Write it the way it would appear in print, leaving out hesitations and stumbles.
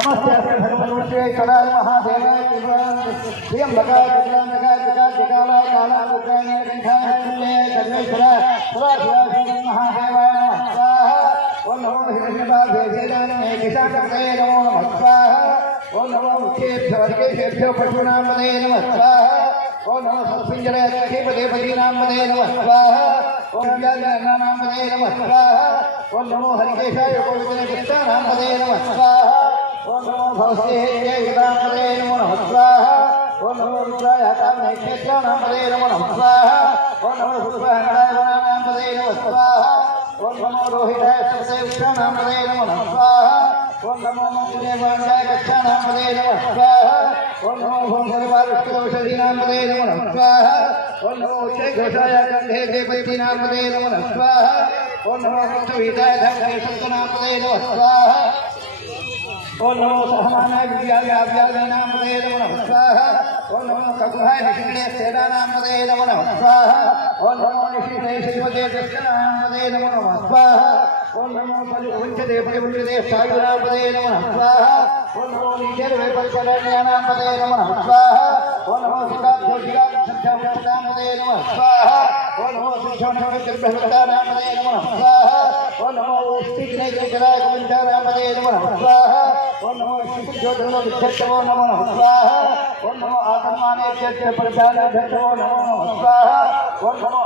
नमस्ते भगवते कलाय महादेवाय प्रियं भगाय जगदाय जगाय जगाय काला उग्राय कंठाय कुल्ले सर्वेश्वराय सदाशिवाय महादेवाय नमः ओम नमो हिरण्यपाल देवसेनाय किशाकर्ते नमो नमः ओम नमो मुख्येभ्यो वर्गेभ्यो पशूनां पदे नमः ओम नमो सत्पिंजरे अधिपते पदीनां पदे नमः ओम व्याघ्रानां पदे नमः ओम नमो हरिकेशाय गोविंदे कृष्णानां पदे नमः ओम नमो भवस्तेहे युगापदे नमो नमः ओम नमो रुद्राय कामनेक्षेत्राणां पदे नमो नमः ओम नमो सुखहरणाय वनानां पदे नमः ओम नमो रोहिताय सर्वदेवतानां पदे नमो नमः ओम नमो मंगलेवाणाय गच्छानां पदे नमः ओम नमो भूमसर्वारुष्टौषधीनां पदे नमो नमः ओम नमो उच्चैघोषाय गन्धे देवतीनां पदे नमो नमः ओम नमो मुक्तवीताय धर्मेशनां पदे नमः ओम नमो सहमानाय विद्याव्याव्यानां पदे नमो नमः ओम नमो ककुहाय निषिणे सेनानां पदे नमो नमः ओम नमो निषिणे शिवते दक्षिणां पदे नमो नमः ओम नमो पञ्चदे परिवृते सायुनां पदे नमो नमः ओम नमो नीचर्वे परिकरण्यानां पदे नमो नमः ओम नमो शिखाभ्योषिकां सख्यां पदे नमो नमः ओम नमो शिक्षणविद्याभ्यस्तानां पदे नमो नमः ओम नमो उष्टिग्ने जगदाय कुञ्जानां पदे नमो नमः ओम नमो शिवज्योतिर्नो विच्छेत्तवो नमो नमः ओम नमो आत्माने चेत्य प्रजाने धर्मो नमो नमः ओम नमो